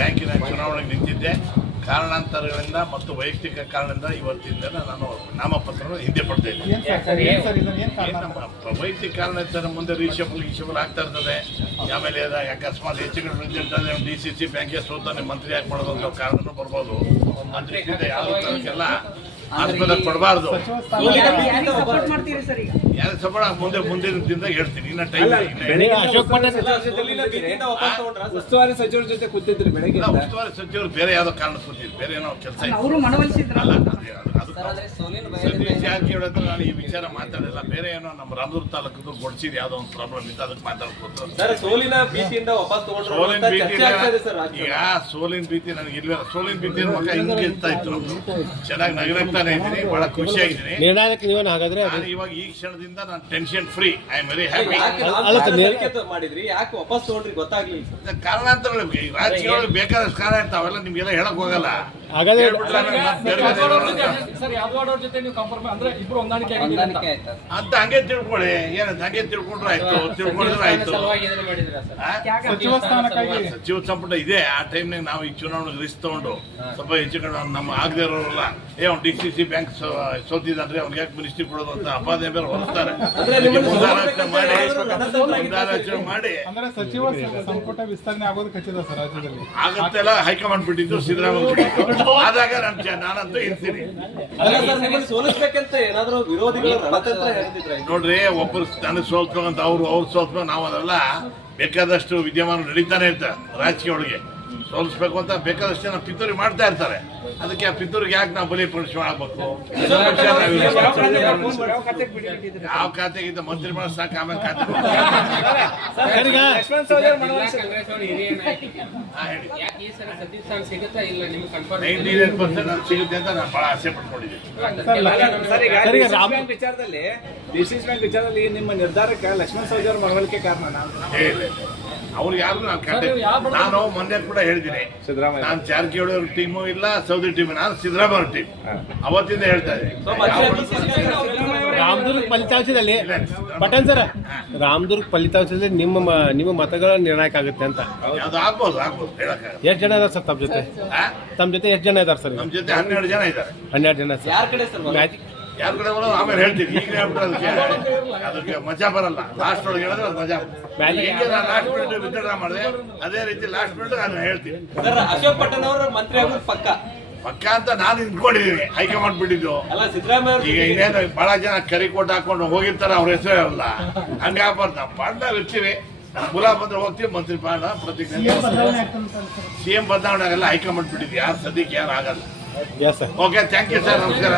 ಬ್ಯಾಂಕಿನ ಚುನಾವಣೆಗೆ ನಿಂತಿದ್ದೆ. ಕಾರಣಾಂತರಗಳಿಂದ ಮತ್ತು ವೈಯಕ್ತಿಕ ಕಾರಣದಿಂದ ಇವತ್ತಿನ ದಿನ ನಾನು ನಾಮಪತ್ರವನ್ನು ಹಿಂದೆ ಪಡ್ತಾ ಇದ್ದೀನಿ. ವೈಯಕ್ತಿಕ ಕಾರಣ ಇರ್ತಾರೆ ಮುಂದೆ ರೀಶಬಲ್ ಗೀಶಬಲ್ ಆಗ್ತಾ ಇರ್ತದೆ. ಆಮೇಲೆ ಅಕಸ್ಮಾತ್ ಹೆಚ್ಚು ಕಡಿಮೆ ಡಿ ಸಿ ಸಿ ಬ್ಯಾಂಕಿಗೆ ಸೋತಾನೆ ಮಂತ್ರಿ ಯಾಕೆ ಮಾಡೋದು ಅಂತ ಕಾರಣನೂ ಬರ್ಬೋದು. ಅದರಿಂದ ಯಾವುದೇ ಆಸ್ಪದ ಕೊಡಬಾರ್ದು. ಯಾರು ಸಪೋರ್ಟ್ ಮಾಡ್ತೀರಿ ಸರ್ ಈಗ? ಯಾರು ಸಬಳ ಮುಂದೆ ಮುಂದಿನ ದಿನದಾಗ ಹೇಳ್ತೀನಿ. ಇನ್ನ ಟೈಮ್ ಉಸ್ತುವಾರಿ ಸಚಿವರ ಜೊತೆ ಕೂತಿದ್ರಿ ಬೆಳಗ್ಗೆ ಉಸ್ತುವಾರಿ ಸಚಿವರು ಬೇರೆ ಯಾವ್ದೋ ಕಾರಣ ಕೂತಿದ್ರು. ಬೇರೆ ಏನೋ ಕೆಲಸ ಇತ್ತು. ಅವರು ಮನವೊಲಿಸಿದ್ರ? ಅಲ್ಲ ಜಾರಕಿಹೊಳಿ ಹತ್ರ ನಾನು ಈ ವಿಚಾರ ಮಾತಾಡಿಲ್ಲ. ಬೇರೆ ಏನೋ ನಮ್ಮ ರಾಮದುರ್ಗ ತಾಲೂಕು ಗೊಡ್ಸಿದ್ ಯಾವ್ದೋ ಒಂದು ಪ್ರಾಬ್ಲಮ್ ಇತ್ತು ಅದಕ್ಕೆ ಮಾತಾಡ್ಬೋದು ಸರ್ ಸೋಲಿನ ಭೀತಿಯಿಂದ ವಾಪಸ್ ತಗೊಂಡ್ರು ಸೋಲಿನ ಅಂತ ಭೀತಿ. ಈಗ ಸೋಲಿನ ಭೀತಿ ನನಗೆ ಇಲ್ವೇ ಸೋಲಿನ ಭೀತಿ ಮಕ್ಕ ಹಿಂಗೆ ಇರ್ತಾ ಇತ್ತು ನಮ್ದು. ಚೆನ್ನಾಗಿ ನಗರಾಗ್ತಾನೆ ಇದ್ದೀನಿ ಬಹಳ ಖುಷಿಯಾಗಿದ್ದೀನಿ. ನಿರ್ಣಾಯಕ ನೀವೇನು ಹಾಗಾದ್ರೆ ನಾನು ಇವಾಗ ಈ ಕ್ಷಣದಿಂದ ನಾನು tension free I am very happy ಮಾಡಿದ್ರಿ? ಯಾಕೆ ವಾಪಸ್ ತಗೊಂಡ್ರಿ? ಗೊತ್ತಾಗ್ಲಿಲ್ಲ ಕಾರಣ ಅಂತ ಈ ರಾಜಕೀಯವಾಗಿ ಬೇಕಾದಷ್ಟು ಕಾರಣ ಇರ್ತಾವೆಲ್ಲ ನಿಮ್ಗೆಲ್ಲ ಹೇಳಕ್ ಹೋಗಲ್ಲ. ಹಾಗಾದ್ರೆ-. ಸರ್ ಯಾವ್ದು ಅವ್ರ ಜೊತೆ ನೀವು ಕಂಫರ್ಮ್ ಅಂದ್ರೆ ಇಬ್ರು ಹೊಂದಾಣಿಕೆ ಆಗಿದ್ದೀರಿ ಅಂತ. ಅಂತ ಹಂಗೆ ತಿಳ್ಕೊಳ್ಳಿ. ಏನಂತ ಹಂಗೆ ತಿಳ್ಕೊಂಡ್ರೆ ಆಯ್ತು ತಿಳ್ಕೊಂಡ್ರೆ ಆಯ್ತು. ಆ? ಸಚಿವ ಸ್ಥಾನಕ್ಕಾಗಿ ಸಚಿವ ಸಂಪುಟ ಇದೆ. ಆ ಟೈಮ್ನಾಗ ನಾವು ಈ ಚುನಾವಣೆ ರಿಸ್ಕ್ ತಗೊಂಡು ಸ್ವಲ್ಪ ಹೆಚ್ಚು ಕಡೆ ನಮ್ಮ ಆಗದೆ ಇರೋರಲ್ಲ ಏ ಅವ್ನು ಡಿ ಸಿ ಸಿ ಬ್ಯಾಂಕ್ ಸೋತಿದ್ರೆ ಅವ್ನಿಗೆ ಯಾಕೆ ಮಿನಿಸ್ಟ್ರಿ ಕೊಡೋದು ಅಂತ ಅಪಾದನೆ ಮೇಲೆ ಹೊರಸ್ತಾರೆ ಅಂದ್ರೆ ನಿಮ್ಮನ್ನ ಮುಂದಾಲೋಚನೆ ಮಾಡಿ. ಮುಂದಾಲೋಚನೆ ಮಾಡಿ. ಅಂದ್ರೆ ಸಚಿವ ಸಂಪುಟ ವಿಸ್ತರಣೆ ಆಗೋದು ಖಚಿತ ಸರ್ ರಾಜ್ಯದಲ್ಲಿ. ಆಗತ್ತೆಲ್ಲ ಹೈಕಮಾಂಡ್ ಬಿಟ್ಟಿದ್ದು ಸಿದ್ದರಾಮಯ್ಯ. ಬಿಟ್ಟಿದ್ದು ನಾನು ನಾನಂತೂ ಇರ್ತೀನಿ ಸೋಲಿಸ್ಬೇಕಂತ ಏನಾದ್ರು ವಿರೋಧಿಗಳು ರಣತಂತ್ರ ಹೇಳ್ತಿದ್ರ ನೋಡ್ರಿ ಒಬ್ಬರು ನನಗೆ ಸೋಲ್ಸ್ಕೊಂತ ಅವ್ರು ಅವ್ರು ಸೋಲ್ಸ್ಕೊಂಡು ನಾವು ಅದೆಲ್ಲ. ಬೇಕಾದಷ್ಟು ವಿದ್ಯಮಾನ ನಡೀತಾನೆ ಇರ್ತಾರೆ ರಾಜಕೀಯ ಒಳಗೆ. ಸೋಲಿಸ್ಬೇಕು ಅಂತ ಬೇಕಾದಷ್ಟು ಜನ ಪಿತೂರಿ ಮಾಡ್ತಾ ಇರ್ತಾರೆ. ಅದಕ್ಕೆ ಆ ಪಿತೂರಿಗೆ ಯಾಕೆ ನಾವು ಬಲಿ ಪರಿಶ್ರಮ ಆಗ್ಬೇಕು? ಯಾವ ಖಾತೆಗಿಂತ ಮಂತ್ರಿ ಮಾಡ ಸಾಕು ಆಮೇಲೆ ಖಾತೆ ಸರ್, ಈಗ ಹಾ, ಹೇಳಿ ಯಾಕೆ ಈ ಸಲ ಸತೀಶ್ ಸಿಗುತ್ತಾ ಇಲ್ಲ? ನಿಮ್ಗೆ ಕನ್ಫರ್ಮ್ ನೈಂಟಿ ನೈನ್ ಪರ್ಸೆಂಟ್ ಅದು ಸಿಗುತ್ತೆ ಅಂತ ನಾನು ಬಹಳ ಆಸೆ ಪಟ್ಕೊಂಡಿದ್ದೀನಿ. ಸರ್ ಈಗ ಸರ್, ಈಗ DCS ರಾಮ್- ವಿಚಾರದಲ್ಲಿ ಡಿಸಿಸ್ ಬ್ಯಾಂಕ್ ವಿಚಾರದಲ್ಲಿ ನಿಮ್ಮ ನಿರ್ಧಾರಕ್ಕೆ ಲಕ್ಷ್ಮಣ ಸವದಿ ಅವರ ಮನವೊಲಿಕೆ ಕಾರಣ ಅವ್ರು ಯಾರು ಯಾವ ನಾನು ಮೊನ್ನೆ ಕೂಡ ಹೇಳಿದ್ದೀನಿ ಸಿದ್ದರಾಮಯ್ಯ. ನಾನು ಜಾರಕಿಹೊಳಿ ಅವ್ರ ಟೀಮು ಇಲ್ಲ ಸೌದಿ ಟೀಮ್ ನಾನು ಸಿದ್ದರಾಮಯ್ಯ ಟೀಮ್ ಅವತ್ತಿಂದ ಹೇಳ್ತಾ ಇದ್ದೀನಿ. ರಾಮದುರ್ಗ ಫಲಿತಾಂಶದಲ್ಲಿ ಪಟನ್ ಸರ್ ರಾಮದುರ್ಗ ಫಲಿತಾಂಶದಲ್ಲಿ ನಿಮ್ಮ ಮ- ನಿಮ್ಮ ಮತಗಳ ನಿರ್ಣಾಯಕ ಆಗುತ್ತೆ ಅಂತ. ಅದು ಆಗ್ಬೋದು ಆಗ್ಬೋದು ಹೇಳಕ್ಕಾಗಲ್ಲ ಎಷ್ಟು ಜನ ಇದಾರೆ ಸರ್ ತಮ್ಮ ಜೊತೆ? ತಮ್ಮ ಜೊತೆ ಎಷ್ಟು ಜನ ಇದಾರೆ ಸರ್? ನಮ್ ಜೊತೆ ಹನ್ನೆರಡು ಜನ ಇದ್ದಾರೆ. ಹನ್ನೆರಡು ಜನ ಸರ್. ಯಾರ ಕಡೆ ಸರ್ ಮ್ಯಾಜಿಕ್ ಯಾರ ಕಡೆ ಬರೋದು ಆಮೇಲೆ ಹೇಳ್ತೀನಿ. ಈಗ ಹೇಳ್ಬಿಟ್ರೆ ಅದಕ್ಕೆ ಅದಕ್ಕೆ ಮಜಾ ಬರಲ್ಲ. ಲಾಸ್ಟ್ ಒಳಗೆ ಹೇಳಿದ್ರೆ ಅದು ಮಜಾ Magic. ಹೆಂಗೆ ನಾನು ಲಾಸ್ಟ್ ಮಿನಿಟ್ ವಿತ್ಡ್ರಾ ಮಾಡಿದೆ. ಅದೇ ರೀತಿ ಲಾಸ್ಟ್ ಮಿನಿಟ್ ನಾನು ಹೇಳ್ತೀನಿ. ಸರ್ ಅಶೋಕ್ ಪಟ್ಟಣ ಅವರು ಮಂತ್ರಿ ಆಗೋದು ಪಕ್ಕ. ಪಕ್ಕ ಅಂತ ನಾನು ನಿಂತ್ಕೊಂಡಿದ್ದೀನಿ ಹೈಕಮಾಂಡ್ ಬಿಟ್ಟಿದ್ದು. ಅಲ್ಲ ಸಿದ್ದರಾಮಯ್ಯ ಈಗ ಇನ್ನೇನು ಬಹಳ ಜನ ಕರಿ ಕೊಟ್ಟು ಹಾಕೊಂಡು ಹೋಗಿರ್ತಾರೆ ಅವ್ರ ಹೆಸರು ಅಲ್ಲ. ಹಂಗಾಗ್ಬಾರ್ದು ನಾವು ಪಾಂಡವ್ ಇರ್ತೀವಿ ಗುಲಾಬ್ ಬಂದ್ರೆ ಹೋಗ್ತೀವಿ ಮಂತ್ರಿ ಪಾಂಡ ಪ್ರತಿಜ್ಞೆ ಸಿ ಎಂ ಬದಲಾವಣೆ ಆಗಲ್ಲ ಹೈಕಮಾಂಡ್ ಬಿಟ್ಟಿದ್ದು. ಯಾರು ಸದ್ಯಕ್ಕೆ ಯಾರು ಆಗಲ್ಲ. Yes sir okay thank you sir ನಮಸ್ಕಾರ.